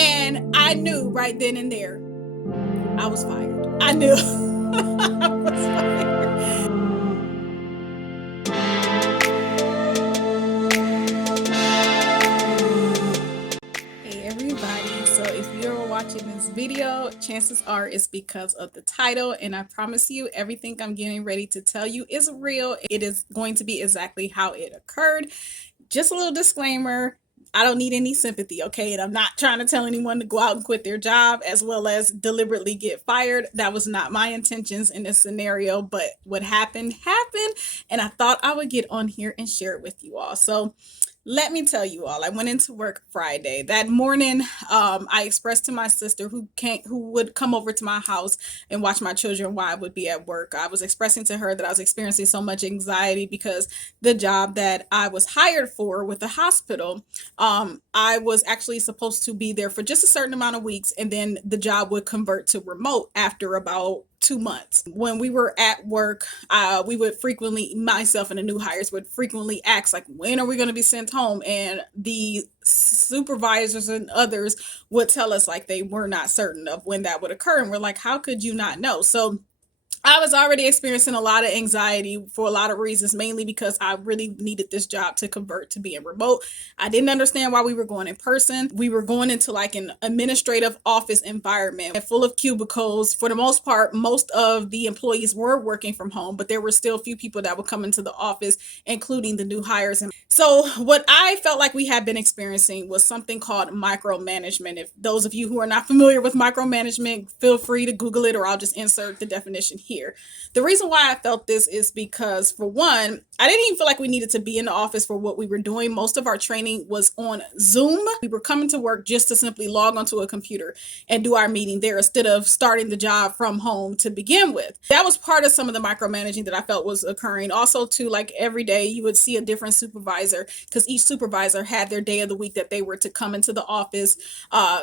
And I knew right then and there I was fired. I knew I was fired. Hey everybody, so if you're watching this video, chances are it's because of the title, and I promise you everything I'm getting ready to tell you is real. It is going to be exactly how it occurred. Just a little disclaimer, I don't need any sympathy, okay? And I'm not trying to tell anyone to go out and quit their job as well as deliberately get fired. That was not my intentions in this scenario, but what happened happened, and I thought I would get on here and share it with you all. So let me tell you all, I went into work Friday. That morning, I expressed to my sister who would come over to my house and watch my children while I would be at work. I was expressing to her that I was experiencing so much anxiety because the job that I was hired for with the hospital, I was actually supposed to be there for just a certain amount of weeks, and then the job would convert to remote after about 2 months. When we were at work, we would frequently, myself and the new hires would frequently ask, like, when are we going to be sent home? And the supervisors and others would tell us like they were not certain of when that would occur. And we're like, how could you not know? So I was already experiencing a lot of anxiety for a lot of reasons, mainly because I really needed this job to convert to being remote. I didn't understand why we were going in person. We were going into like an administrative office environment full of cubicles. For the most part, most of the employees were working from home, but there were still a few people that would come into the office, including the new hires. And so what I felt like we had been experiencing was something called micromanagement. If those of you who are not familiar with micromanagement, feel free to Google it, or I'll just insert the definition here. The reason why I felt this is because, for one, I didn't even feel like we needed to be in the office for what we were doing. Most of our training was on Zoom. We were coming to work just to simply log onto a computer and do our meeting there instead of starting the job from home to begin with. That was part of some of the micromanaging that I felt was occurring. Also, too, like every day you would see a different supervisor because each supervisor had their day of the week that they were to come into the office.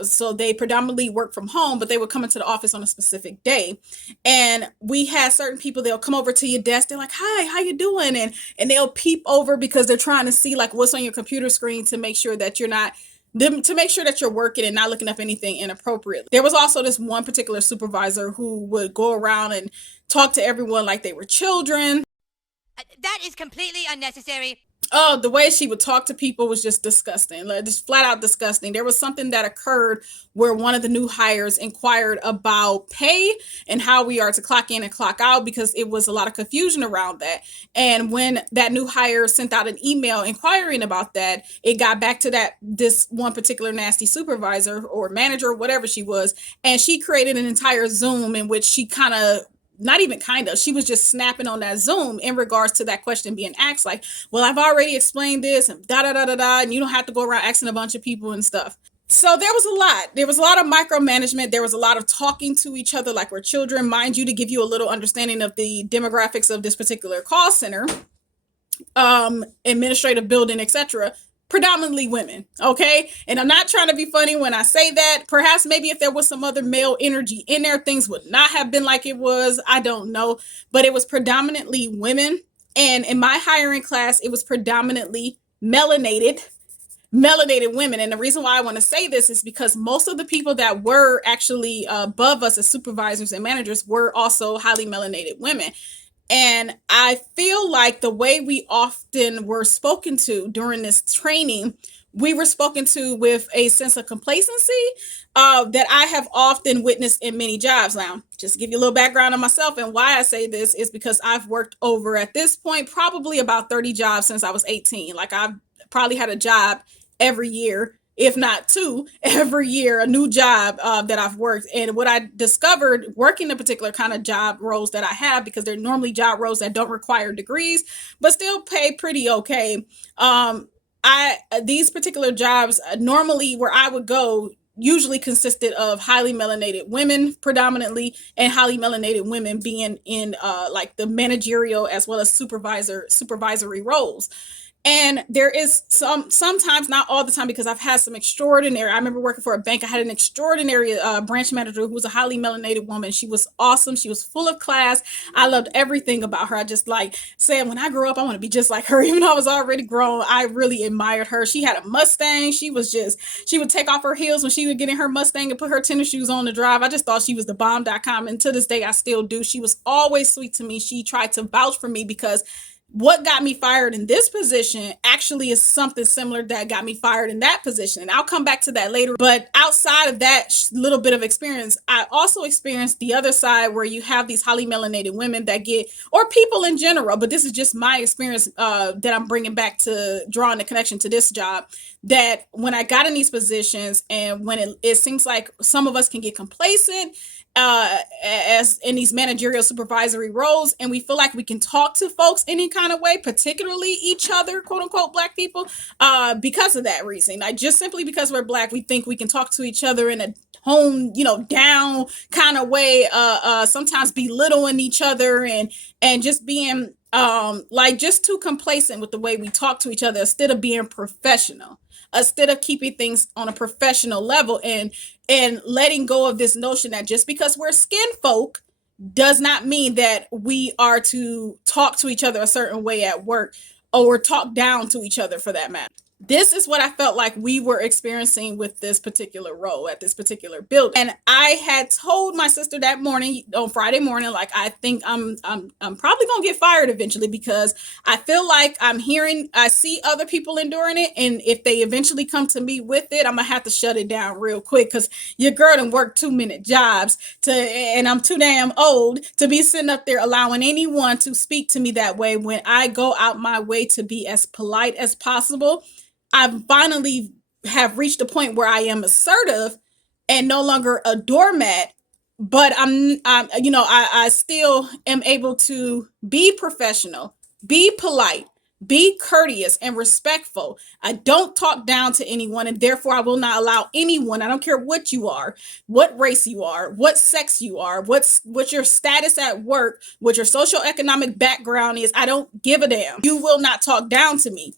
So they predominantly work from home, but they would come into the office on a specific day. And we had certain people, they'll come over to your desk, they're like, hi, how you doing? And they'll peep over because they're trying to see like what's on your computer screen to make sure that you're not to make sure that you're working and not looking up anything inappropriate. There was also this one particular supervisor who would go around and talk to everyone like they were children. That is completely unnecessary. Oh, the way she would talk to people was just disgusting, like just flat out disgusting. There was something that occurred where one of the new hires inquired about pay and how we are to clock in and clock out, because it was a lot of confusion around that. And when that new hire sent out an email inquiring about that, it got back to this one particular nasty supervisor or manager or whatever she was, and she created an entire Zoom in which she kind of, not even kind of, she was just snapping on that Zoom in regards to that question being asked, like, well, I've already explained this and da da da da da, and you don't have to go around asking a bunch of people and stuff. So there was a lot. There was a lot of micromanagement. There was a lot of talking to each other like we're children. Mind you, to give you a little understanding of the demographics of this particular call center, administrative building, etc., predominantly women, okay? And I'm not trying to be funny when I say that. Perhaps maybe if there was some other male energy in there, things would not have been like it was. I don't know. But it was predominantly women. And in my hiring class, it was predominantly melanated women. And the reason why I want to say this is because most of the people that were actually above us as supervisors and managers were also highly melanated women. And I feel like the way we often were spoken to during this training, we were spoken to with a sense of complacency that I have often witnessed in many jobs. Now, just to give you a little background on myself and why I say this is because I've worked over, at this point, probably about 30 jobs since I was 18. Like, I've probably had a job every year, if not two, every year, a new job that I've worked. And what I discovered working the particular kind of job roles that I have, because they're normally job roles that don't require degrees, but still pay pretty okay. These particular jobs, normally where I would go, usually consisted of highly melanated women predominantly, and highly melanated women being in like the managerial as well as supervisory roles. And there is sometimes, not all the time, because I've had some extraordinary, I remember working for a bank. I had an extraordinary branch manager who was a highly melanated woman. She was awesome. She was full of class. I loved everything about her. I just like said, when I grow up, I want to be just like her. Even though I was already grown, I really admired her. She had a Mustang. She would take off her heels when she would get in her Mustang and put her tennis shoes on to drive. I just thought she was the bomb.com. And to this day, I still do. She was always sweet to me. She tried to vouch for me, because what got me fired in this position actually is something similar that got me fired in that position. And I'll come back to that later. But outside of that little bit of experience, I also experienced the other side, where you have these highly melanated women that get, or people in general, but this is just my experience that I'm bringing back to drawing the connection to this job, that when I got in these positions, and when it seems like some of us can get complacent as in these managerial supervisory roles, and we feel like we can talk to folks any kind of way, particularly each other, quote unquote, Black people, because of that reason. Like, just simply because we're Black, we think we can talk to each other in a hone, down kind of way, sometimes belittling each other, and just being like just too complacent with the way we talk to each other, instead of being professional, instead of keeping things on a professional level, and letting go of this notion that just because we're skin folk does not mean that we are to talk to each other a certain way at work, or talk down to each other for that matter. This is what I felt like we were experiencing with this particular role at this particular building. And I had told my sister that morning, on Friday morning, like, I think I'm probably gonna get fired eventually, because I feel like I see other people enduring it, and if they eventually come to me with it, I'm gonna have to shut it down real quick, because your girl done worked 2-minute jobs and I'm too damn old to be sitting up there allowing anyone to speak to me that way, when I go out my way to be as polite as possible. I finally have reached a point where I am assertive and no longer a doormat, but I still am able to be professional, be polite, be courteous and respectful. I don't talk down to anyone, and therefore I will not allow anyone, I don't care what you are, what race you are, what sex you are, what your status at work, what your social economic background is. I don't give a damn. You will not talk down to me.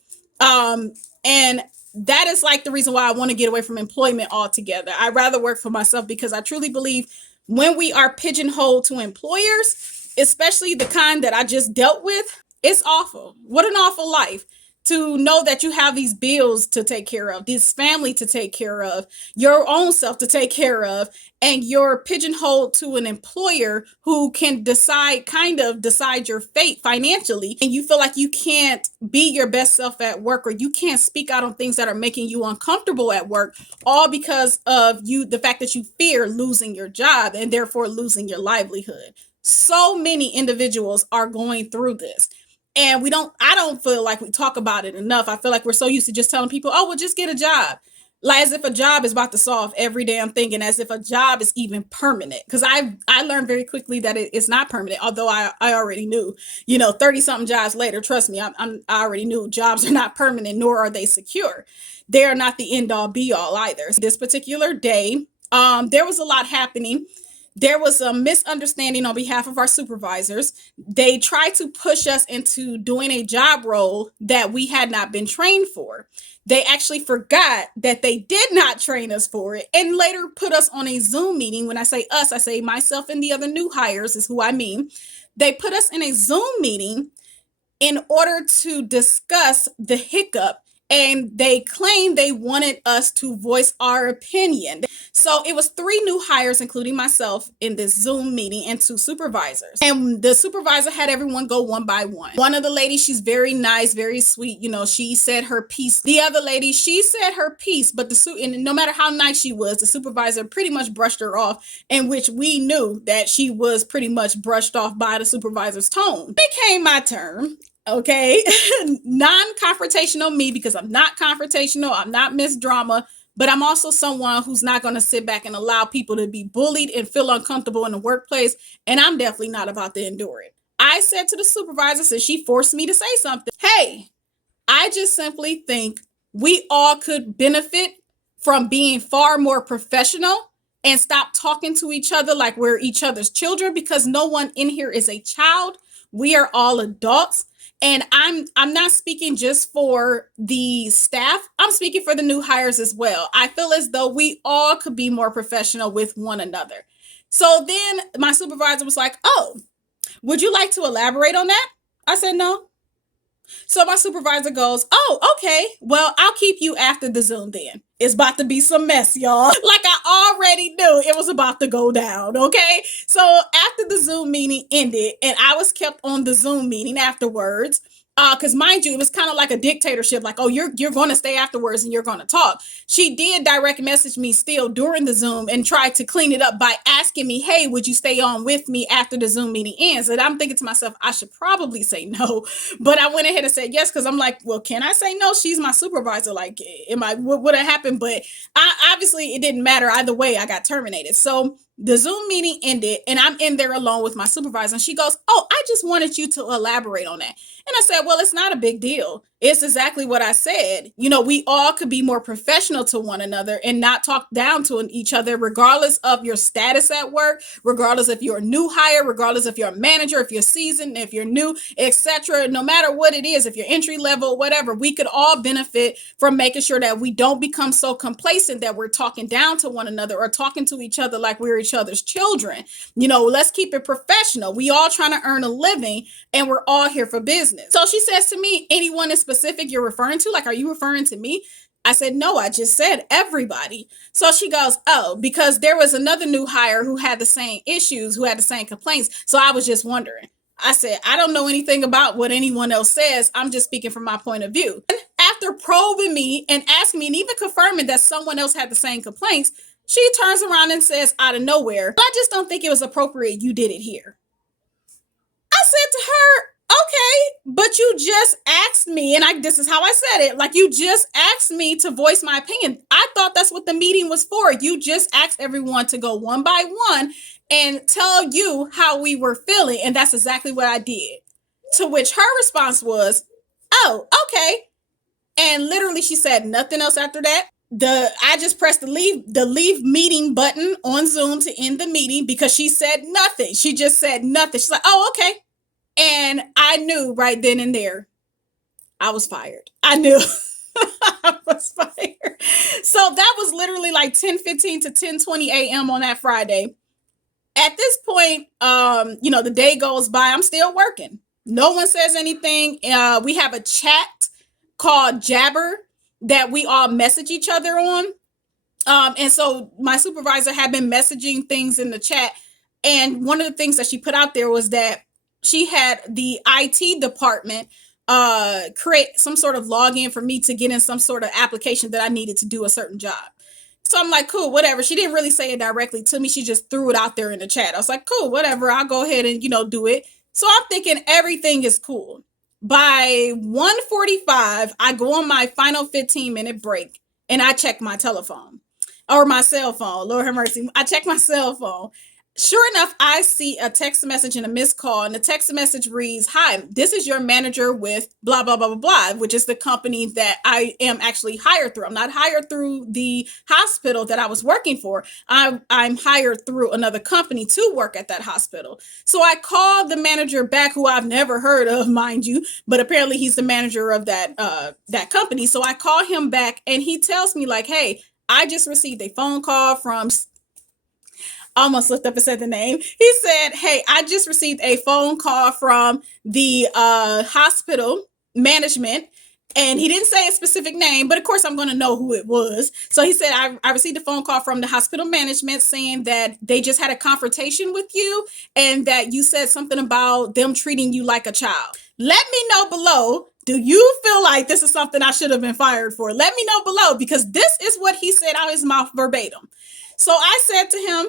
And that is like the reason why I want to get away from employment altogether. I'd rather work for myself, because I truly believe when we are pigeonholed to employers, especially the kind that I just dealt with, it's awful. What an awful life, to know that you have these bills to take care of, this family to take care of, your own self to take care of, and you're pigeonholed to an employer who can decide your fate financially, and you feel like you can't be your best self at work, or you can't speak out on things that are making you uncomfortable at work, all because of the fact that you fear losing your job and therefore losing your livelihood. So many individuals are going through this. And I don't feel like we talk about it enough. I feel like we're so used to just telling people, oh, well, just get a job. Like, as if a job is about to solve every damn thing, and as if a job is even permanent. Because I learned very quickly that it's not permanent, although I already knew, 30 something jobs later, trust me, I already knew jobs are not permanent, nor are they secure. They are not the end all be all either. This particular day, there was a lot happening. There was a misunderstanding on behalf of our supervisors. They tried to push us into doing a job role that we had not been trained for. They actually forgot that they did not train us for it, and later put us on a Zoom meeting. When I say us, I say myself and the other new hires is who I mean. They put us in a Zoom meeting in order to discuss the hiccup, and they claimed they wanted us to voice our opinion. So it was 3 new hires, including myself, in this Zoom meeting, and 2 supervisors. And the supervisor had everyone go one by one. One of the ladies, she's very nice, very sweet. She said her piece. The other lady, she said her piece, but and no matter how nice she was, the supervisor pretty much brushed her off, in which we knew that she was pretty much brushed off by the supervisor's tone. It came my turn. Okay, non-confrontational me, because I'm not confrontational. I'm not Miss Drama, but I'm also someone who's not going to sit back and allow people to be bullied and feel uncomfortable in the workplace. And I'm definitely not about to endure it. I said to the supervisor, since she forced me to say something, hey, I just simply think we all could benefit from being far more professional and stop talking to each other like we're each other's children, because no one in here is a child. We are all adults. And I'm not speaking just for the staff. I'm speaking for the new hires as well. I feel as though we all could be more professional with one another. So then my supervisor was like, "Oh, would you like to elaborate on that?" I said, "No." So my supervisor goes, "Oh, okay. Well, I'll keep you after the Zoom then. It's about to be some mess, y'all." Like I already knew it was about to go down, okay? So after the Zoom meeting ended and I was kept on the Zoom meeting afterwards, because mind you, it was kind of like a dictatorship, like, oh, you're going to stay afterwards and you're going to talk. She did direct message me still during the Zoom and tried to clean it up by asking me, "Hey, would you stay on with me after the Zoom meeting ends?" And I'm thinking to myself, I should probably say no, but I went ahead and said yes because I'm like, well, can I say no? She's my supervisor. Like, what would have happened? But obviously it didn't matter either way. I got terminated. So the Zoom meeting ended and I'm in there alone with my supervisor. And she goes, "Oh, I just wanted you to elaborate on that." And I said, "Well, it's not a big deal. It's exactly what I said. You know, we all could be more professional to one another and not talk down to each other, regardless of your status at work, regardless if you're a new hire, regardless if you're a manager, if you're seasoned, if you're new, etc. No matter what it is, if you're entry level, whatever, we could all benefit from making sure that we don't become so complacent that we're talking down to one another or talking to each other like we're each other's children. You know, let's keep it professional. We all trying to earn a living and we're all here for business." So she says to me, "Anyone in specific you're referring to? Like, are you referring to me?" I said, "No, I just said everybody." So she goes, "Oh, because there was another new hire who had the same issues, who had the same complaints. So I was just wondering." I said, "I don't know anything about what anyone else says. I'm just speaking from my point of view." And after probing me and asking me and even confirming that someone else had the same complaints, she turns around and says out of nowhere, "I just don't think it was appropriate you did it here." I said to her, "Okay, but you just asked me," and this is how I said it, like, you just asked me to voice my opinion. I thought that's what the meeting was for. You just asked everyone to go one by one and tell you how we were feeling, and that's exactly what I did. To which her response was, "Oh, okay." And literally she said nothing else after that. I just pressed the leave meeting button on Zoom to end the meeting because she said nothing. She just said nothing. She's like, "Oh, okay." And I knew right then and there I was fired. I knew I was fired. So that was literally like 10:15 to 10:20 a.m. on that Friday. At this point, the day goes by. I'm still working. No one says anything. We have a chat called Jabber that we all message each other on. And so my supervisor had been messaging things in the chat. And one of the things that she put out there was that she had the IT department create some sort of login for me to get in some sort of application that I needed to do a certain job. So I'm like, cool, whatever. She didn't really say it directly to me. She just threw it out there in the chat. I was like, cool, whatever. I'll go ahead and, do it. So I'm thinking everything is cool. By 1:45, I go on my final 15-minute break and I check my telephone or my cell phone. Lord have mercy. I check my cell phone. Sure enough, I see a text message and a missed call, and the text message reads, "Hi, this is your manager with blah, blah, blah, blah, blah," which is the company that I am actually hired through. I'm not hired through the hospital that I was working for. I'm hired through another company to work at that hospital. So I called the manager back, who I've never heard of, mind you, but apparently he's the manager of that company. So I call him back, and he tells me like, "Hey, I just received a phone call from," I almost looked up and said the name. He said, "Hey, I just received a phone call from the hospital management." And he didn't say a specific name, but of course I'm going to know who it was. So he said, I received a phone call from the hospital management saying that they just had a confrontation with you and that you said something about them treating you like a child. Let me know below. Do you feel like this is something I should have been fired for? Let me know below, because this is what he said out of his mouth verbatim. So I said to him,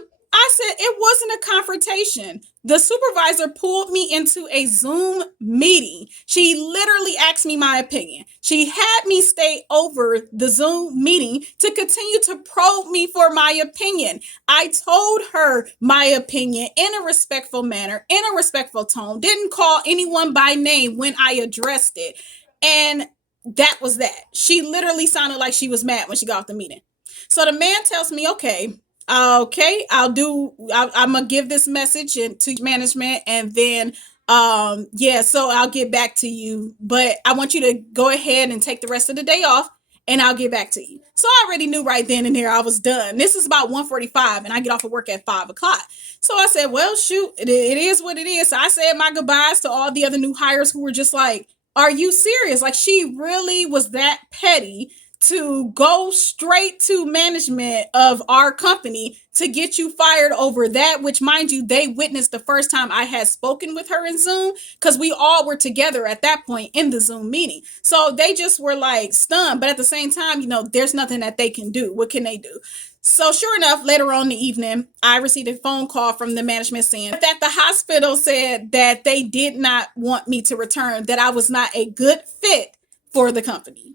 it wasn't a confrontation. The supervisor pulled me into a Zoom meeting. She literally asked me my opinion. She had me stay over the Zoom meeting to continue to probe me for my opinion. I told her my opinion in a respectful manner, in a respectful tone, didn't call anyone by name when I addressed it. And that was that. She literally sounded like she was mad when she got off the meeting. So the man tells me, okay, I'm going to give this message to management, and then Yeah, so I'll get back to you, but I want you to go ahead and take the rest of the day off and I'll get back to you. So I already knew right then and there I was done. This is about 1:45 and I get off of work at 5 o'clock. So I said, well, shoot, it is what it is. So I said my goodbyes to all the other new hires who were just like, are you serious? Like, she really was that petty to go straight to management of our company to get you fired over that, which, mind you, they witnessed the first time I had spoken with her in Zoom, because we all were together at that point in the Zoom meeting. So they just were like stunned, but at the same time, there's nothing that they can do. What can they do? So sure enough, later on in the evening, I received a phone call from the management saying that the hospital said that they did not want me to return, that I was not a good fit for the company.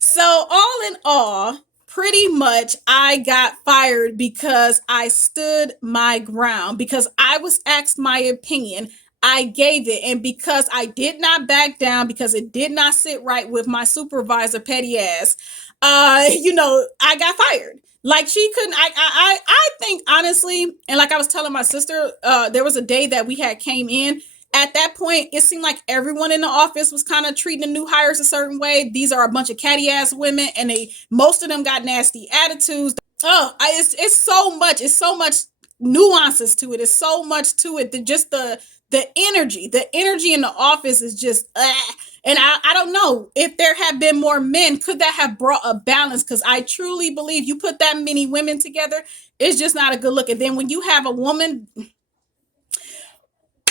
So all in all, pretty much I got fired because I stood my ground, because I was asked my opinion. I gave it. And because I did not back down, because it did not sit right with my supervisor, petty ass, I got fired. Like, she couldn't, I think honestly, and like I was telling my sister, there was a day that we had came in. At that point, it seemed like everyone in the office was kind of treating the new hires a certain way. These are a bunch of catty ass women, and most of them got nasty attitudes. It's so much. It's so much nuances to it. It's so much to it. Just the energy in the office is just. And I don't know if there had been more men, could that have brought a balance? Because I truly believe you put that many women together, it's just not a good look. And then when you have a woman,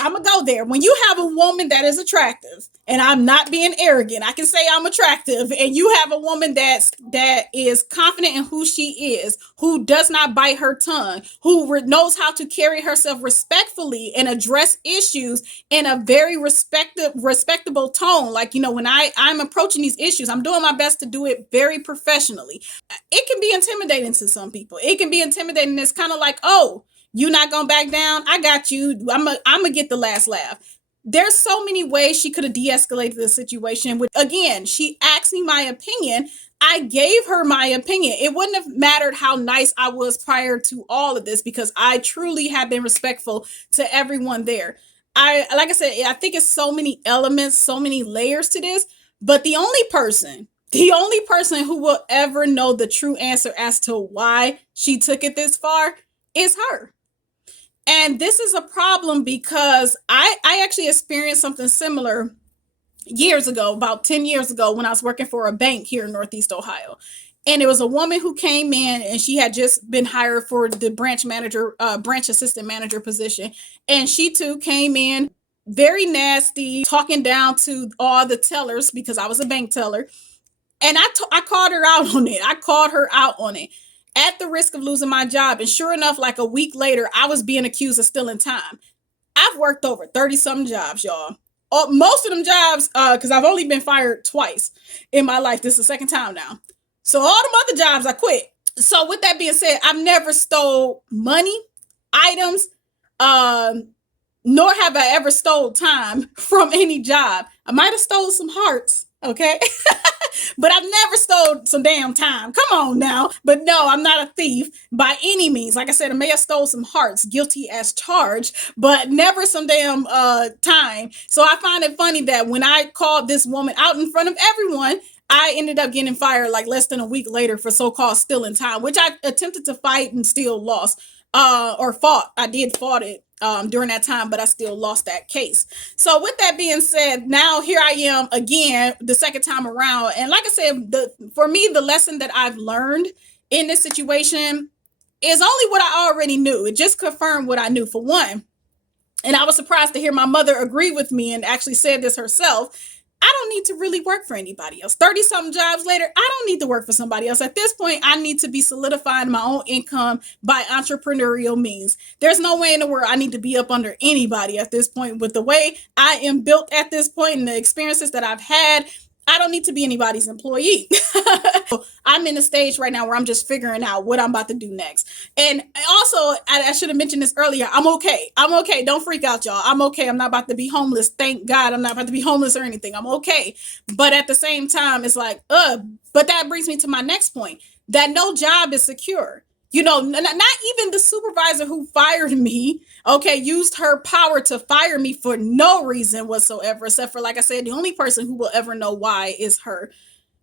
I'm gonna go there. When you have a woman that is attractive, and I'm not being arrogant, I can say I'm attractive, and you have a woman that is confident in who she is, who does not bite her tongue, who knows how to carry herself respectfully and address issues in a very respectable tone. Like, when I'm approaching these issues, I'm doing my best to do it very professionally. It can be intimidating to some people. It can be intimidating. It's kind of like, oh, you not gonna back down? I got you. I'm gonna get the last laugh. There's so many ways she could have de-escalated the situation. Which, again, she asked me my opinion. I gave her my opinion. It wouldn't have mattered how nice I was prior to all of this, because I truly have been respectful to everyone there. Like I said, I think it's so many elements, so many layers to this. But the only person who will ever know the true answer as to why she took it this far is her. And this is a problem because I actually experienced something similar years ago, about 10 years ago, when I was working for a bank here in Northeast Ohio. And it was a woman who came in, and she had just been hired for the branch assistant manager position. And she too came in very nasty, talking down to all the tellers, because I was a bank teller. And I called her out on it. I called her out on it at the risk of losing my job. And sure enough, like a week later, I was being accused of stealing time. I've worked over 30-something jobs, y'all. Most of them jobs, because I've only been fired twice in my life. This is the second time now. So all them other jobs, I quit. So with that being said, I've never stole money, items, nor have I ever stole time from any job. I might have stolen some hearts, okay? But I've never stole some damn time. Come on now. But no, I'm not a thief by any means. Like I said, I may have stole some hearts, guilty as charged, but never some damn time. So I find it funny that when I called this woman out in front of everyone, I ended up getting fired like less than a week later for so-called stealing time, which I attempted to fight and still lost. Or fought. I did fought it during that time, but I still lost that case. So with that being said, now here I am again, the second time around. And like I said, for me, the lesson that I've learned in this situation is only what I already knew. It just confirmed what I knew, for one. And I was surprised to hear my mother agree with me and actually said this herself. I don't need to really work for anybody else. 30-something jobs later, I don't need to work for somebody else. At this point, I need to be solidifying my own income by entrepreneurial means. There's no way in the world I need to be up under anybody at this point. With the way I am built at this point and the experiences that I've had, I don't need to be anybody's employee. I'm in a stage right now where I'm just figuring out what I'm about to do next. And also, I should have mentioned this earlier. I'm okay. I'm okay. Don't freak out, y'all. I'm okay. I'm not about to be homeless. Thank God I'm not about to be homeless or anything. I'm okay. But at the same time, it's like, but that brings me to my next point, that no job is secure. You know, not even the supervisor who fired me, okay, used her power to fire me for no reason whatsoever, except for, like I said, the only person who will ever know why is her.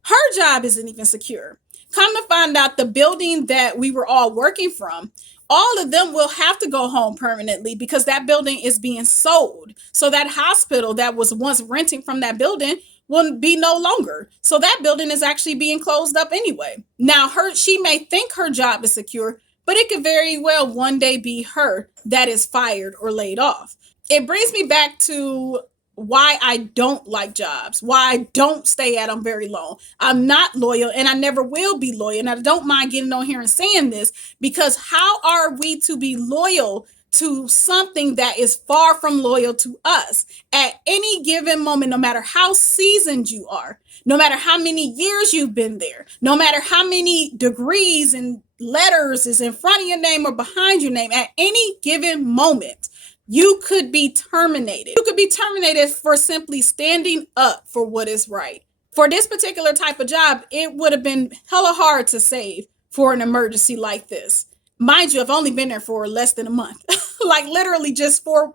Her job isn't even secure. Come to find out, the building that we were all working from, all of them will have to go home permanently because that building is being sold. So that hospital that was once renting from that building will be no longer. So that building is actually being closed up anyway. Now, she may think her job is secure, but it could very well one day be her that is fired or laid off. It brings me back to why I don't like jobs, why I don't stay at them very long. I'm not loyal and I never will be loyal. And I don't mind getting on here and saying this, because how are we to be loyal to something that is far from loyal to us at any given moment, no matter how seasoned you are, no matter how many years you've been there, no matter how many degrees and letters is in front of your name or behind your name, at any given moment, you could be terminated. You could be terminated for simply standing up for what is right. For this particular type of job, it would have been hella hard to save for an emergency like this. Mind you, I've only been there for less than a month. Like literally just for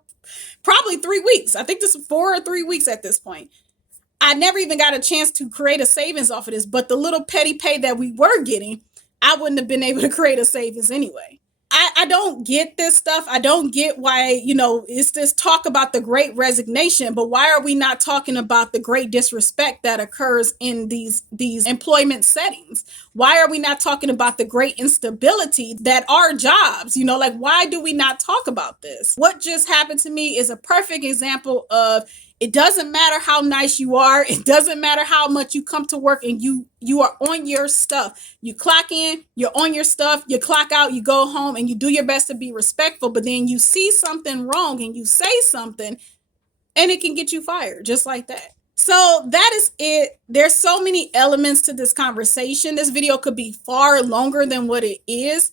probably 3 weeks. I think this is 4 or 3 weeks at this point. I never even got a chance to create a savings off of this, but the little petty pay that we were getting, I wouldn't have been able to create a savings anyway. I don't get this stuff. I don't get why, it's this talk about the great resignation, but why are we not talking about the great disrespect that occurs in these employment settings? Why are we not talking about the great instability that are jobs? Like, why do we not talk about this? What just happened to me is a perfect example of, it doesn't matter how nice you are. It doesn't matter how much you come to work and you are on your stuff. You clock in, you're on your stuff, you clock out, you go home, and you do your best to be respectful. But then you see something wrong and you say something, and it can get you fired just like that. So that is it. There's so many elements to this conversation. This video could be far longer than what it is.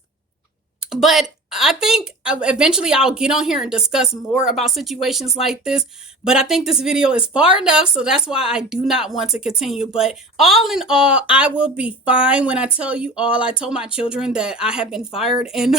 But I think eventually I'll get on here and discuss more about situations like this. But I think this video is far enough, so that's why I do not want to continue. But all in all, I will be fine. When I tell you all, I told my children that I have been fired, and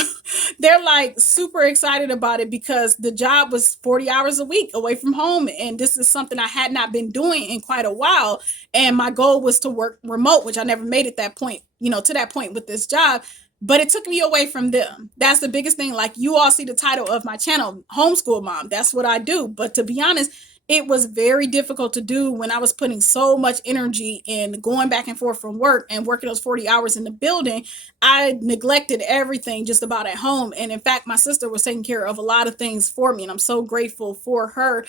they're like super excited about it because the job was 40 hours a week away from home. And this is something I had not been doing in quite a while. And my goal was to work remote, which I never made at that point, to that point with this job. But it took me away from them. That's the biggest thing. Like, you all see the title of my channel, Homeschool Mom. That's what I do. But to be honest, it was very difficult to do when I was putting so much energy in going back and forth from work and working those 40 hours in the building. I neglected everything just about at home. And in fact, my sister was taking care of a lot of things for me. And I'm so grateful for her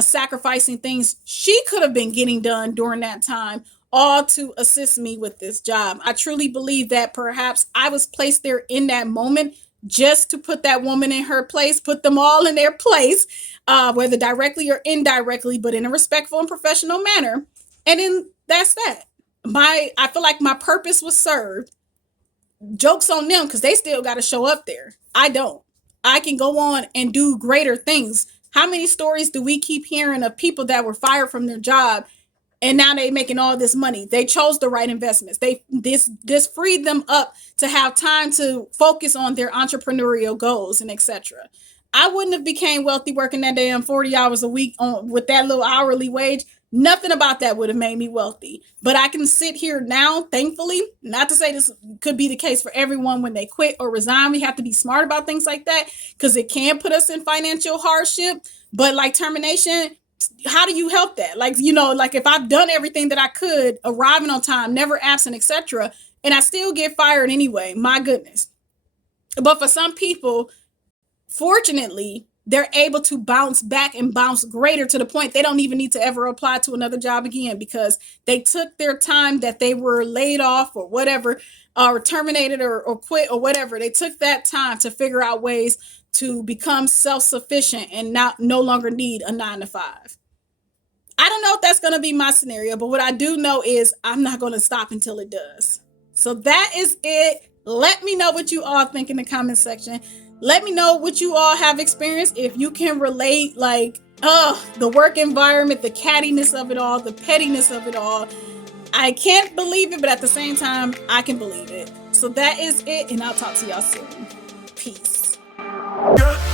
sacrificing things she could have been getting done during that time, all to assist me with this job. I truly believe that perhaps I was placed there in that moment just to put that woman in her place, put them all in their place, whether directly or indirectly, but in a respectful and professional manner. And then that's that. I feel like my purpose was served. Joke's on them, because they still got to show up there. I don't. I can go on and do greater things. How many stories do we keep hearing of people that were fired from their job and now they making all this money? They chose the right investments. This freed them up to have time to focus on their entrepreneurial goals and etc. I wouldn't have became wealthy working that damn 40 hours a week with that little hourly wage. Nothing about that would have made me wealthy. But I can sit here now, thankfully, not to say this could be the case for everyone when they quit or resign. We have to be smart about things like that because it can put us in financial hardship. But like termination, how do you help that? Like, like if I've done everything that I could, arriving on time, never absent, etc., and I still get fired anyway, my goodness. But for some people, fortunately, they're able to bounce back and bounce greater to the point they don't even need to ever apply to another job again because they took their time that they were laid off or whatever, or terminated or quit or whatever. They took that time to figure out ways to become self-sufficient and no longer need a 9-to-5. I don't know if that's going to be my scenario, but what I do know is I'm not going to stop until it does. So that is it. Let me know what you all think in the comment section. Let me know what you all have experienced. If you can relate, like, the work environment, the cattiness of it all, the pettiness of it all. I can't believe it, but at the same time, I can believe it. So So that is it, and I'll talk to y'all soon. Peace. Yeah.